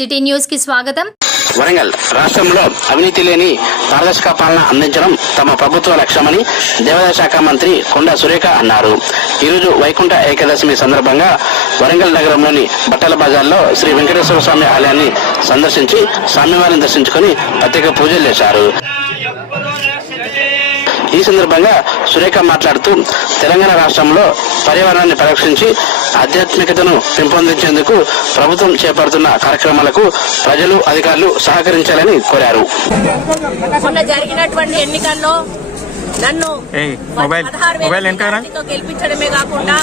City న్యూస్కి స్వాగతం. వరంగల్ రాష్ట్రంలో అవినీతి లేని పారదర్శక పాలన అందించడం తమ ప్రభుత్వ లక్ష్యమని దేవాదాయ శాఖ మంత్రి కొండ సురేఖ అన్నారు. ఈరోజు వైకుంఠ ఏకాదశమి సందర్భంగా వరంగల్ నగరంలోని బట్టల బజార్లో శ్రీ వెంకటేశ్వర స్వామి ఆలయాన్ని సందర్శించి స్వామివారిని దర్శించుకుని ప్రత్యేక పూజలు చేశారు. ఈ సందర్భంగా సురేఖ మాట్లాడుతూ తెలంగాణ రాష్ట్రంలో పర్యావరణాన్ని పరిరక్షించి ఆధ్యాత్మికతను పెంపొందించేందుకు ప్రభుత్వం చేపడుతున్న కార్యక్రమాలకు ప్రజలు అధికారులు సహకరించాలని కోరారు. మొన్న జరిగినటువంటి ఎన్నికల్లో నన్ను మొబైల్, గెలిపించడమే కాకుండా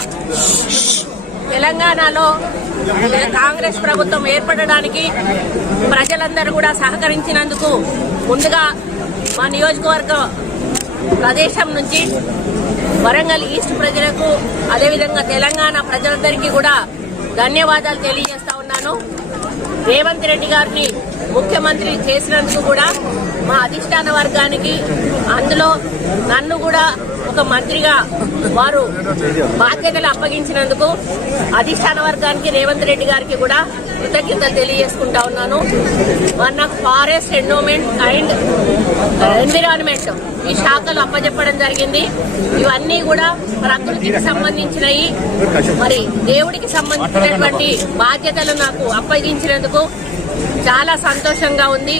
తెలంగాణలో కాంగ్రెస్ ప్రభుత్వం ఏర్పడడానికి ప్రజలందరూ కూడా సహకరించినందుకు ముందుగా మా నియోజకవర్గ ప్రదేశం నుంచి వరంగల్ ఈస్ట్ ప్రజలకు అదేవిధంగా తెలంగాణ ప్రజలందరికీ కూడా ధన్యవాదాలు తెలియజేస్తా ఉన్నాను. రేవంత్ రెడ్డి గారిని ముఖ్యమంత్రి చేసినందుకు కూడా మా అధిష్టాన వర్గానికి అందులో నన్ను కూడా ఒక మంత్రిగా వారు బాధ్యతలు అప్పగించినందుకు అధిష్టాన వర్గానికి రేవంత్ రెడ్డి గారికి కూడా కృతజ్ఞతలు తెలియజేసుకుంటా ఉన్నాను. మరి నాకు ఫారెస్ట్ ఎండోమెంట్ అండ్ ఎన్విరాన్మెంట్ ఈ శాఖలు అప్పచెప్పడం జరిగింది. ఇవన్నీ కూడా ప్రకృతికి సంబంధించినవి మరి దేవుడికి సంబంధించినటువంటి బాధ్యతలు నాకు అప్పగించినందుకు చాలా సంతోషంగా ఉంది.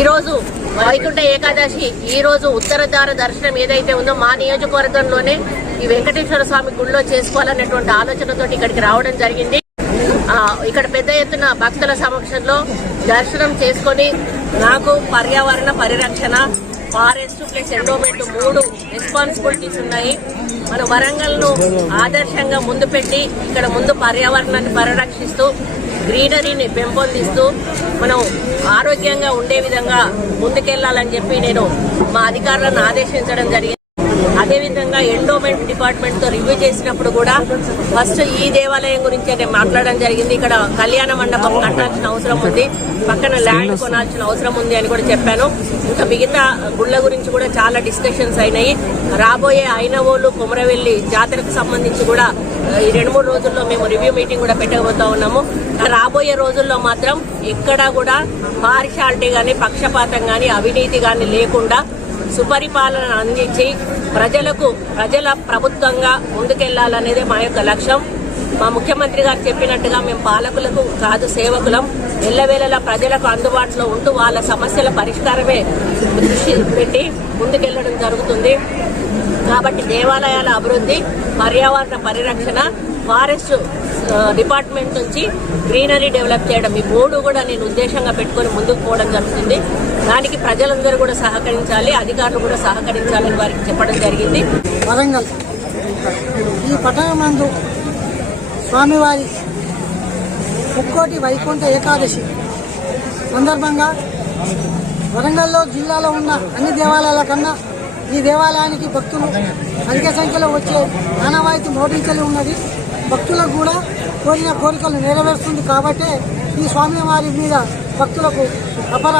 ఈరోజు వైకుంఠ ఏకాదశి ఈ రోజు ఉత్తరద్వార దర్శనం ఏదైతే ఉందో మా నియోజకవర్గంలోనే ఈ వెంకటేశ్వర స్వామి గుడిలో చేసుకోవాలనేటువంటి ఆలోచనతో ఇక్కడికి రావడం జరిగింది. ఇక్కడ పెద్ద ఎత్తున భక్తుల సమక్షంలో దర్శనం చేసుకొని నాకు పర్యావరణ పరిరక్షణ ఫారెస్ట్ ప్లస్ ఎండోమెంట్ మూడు రెస్పాన్సిబిలిటీస్ ఉన్నాయి. మన వరంగల్ను ఆదర్శంగా ముందు పెట్టి ఇక్కడ ముందు పర్యావరణాన్ని పరిరక్షిస్తూ గ్రీనరీని పెంపొందిస్తూ మనం ఆరోగ్యంగా ఉండే విధంగా ముందుకెళ్ళాలని చెప్పి నేను మా అధికారులను ఆదేశించడం జరిగింది. అదేవిధంగా ఎండోమెంట్ డిపార్ట్మెంట్తో రివ్యూ చేసినప్పుడు కూడా ఫస్ట్ ఈ దేవాలయం గురించి నేను మాట్లాడడం జరిగింది. ఇక్కడ కళ్యాణ మండపం కట్టాల్సిన అవసరం ఉంది. పక్కన ల్యాండ్ కొనాల్సిన అవసరం ఉంది అని కూడా చెప్పాను. ఇంకా మిగతా గుళ్ళ గురించి కూడా చాలా డిస్కషన్స్ అయినాయి. రాబోయే ఐనవోలు కుమరవెల్లి జాతరకు సంబంధించి కూడా ఈ రెండు మూడు రోజుల్లో మేము రివ్యూ మీటింగ్ కూడా పెట్టబోతా ఉన్నాము. రాబోయే రోజుల్లో మాత్రం ఎక్కడా కూడా పారిషాలిటీ గాని పక్షపాతం గాని అవినీతి గాని లేకుండా సుపరిపాలన అందించి ప్రజలకు ప్రజల ప్రభుత్వంగా ముందుకెళ్ళాలనేదే మా యొక్క లక్ష్యం. మా ముఖ్యమంత్రి గారు చెప్పినట్టుగా మేము పాలకులకు కాదు సేవకులం. ఎల్లవేళలా ప్రజలకు అందుబాటులో ఉంటూ వాళ్ళ సమస్యల పరిష్కారమే దృష్టి పెట్టి ముందుకెళ్ళడం జరుగుతుంది. కాబట్టి దేవాలయాల అభివృద్ధి పర్యావరణ పరిరక్షణ ఫారెస్ట్ డిపార్ట్మెంట్ నుంచి గ్రీనరీ డెవలప్ చేయడం. ఈ మూడు కూడా నేను ఉద్దేశంగా పెట్టుకొని ముందుకు పోవడం జరుగుతుంది. దానికి ప్రజలందరూ కూడా సహకరించాలి అధికారులు కూడా సహకరించాలని వారికి చెప్పడం జరిగింది. వరంగల్. ఈ పట్టణమందు స్వామివారి ముక్కోటి వైకుంఠ ఏకాదశి సందర్భంగా వరంగల్లో జిల్లాలో ఉన్న అన్ని దేవాలయాల కన్నా ఈ దేవాలయానికి భక్తులు అధిక సంఖ్యలో వచ్చే ఆనవాయితీ మోటించలి ఉన్నది. భక్తులకు కూడా కోరిన కోరికలు నెరవేరుస్తుంది కాబట్టే ఈ స్వామి వారి మీద భక్తులకు అపర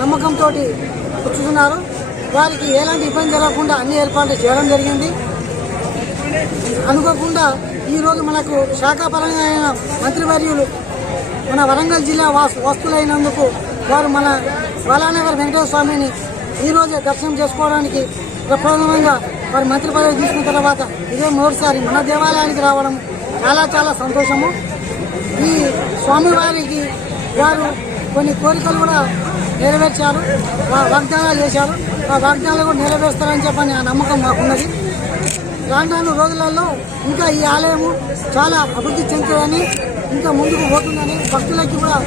నమ్మకంతో వచ్చుతున్నారు వారికి ఎలాంటి ఇబ్బంది జరగకుండా అన్ని ఏర్పాట్లు చేయడం జరిగింది. అనుకోకుండా ఈరోజు మనకు శాఖాపరంగా అయిన మంత్రివర్యులు మన వరంగల్ జిల్లా వాస్ వస్తులైనందుకు వారు మన బాలానగర్ వెంకటేశ్వర స్వామిని ఈ దర్శనం చేసుకోవడానికి ప్రప్రథమంగా వారి మంత్రి పదవి తీసుకున్న తర్వాత ఇదే మొదటిసారి మన దేవాలయానికి రావడం చాలా చాలా సంతోషము. ఈ స్వామివారికి వారు కొన్ని కోరికలు కూడా నెరవేర్చారు వాగ్దానాలు చేశారు. ఆ వాగ్దానాలు కూడా నెరవేరుస్తారని చెప్పని ఆ నమ్మకం మాకున్నది. రాను రోజులలో ఇంకా ఈ ఆలయము చాలా అభివృద్ధి చెందుతుందని ఇంకా ముందుకు పోతుందని భక్తులకి కూడా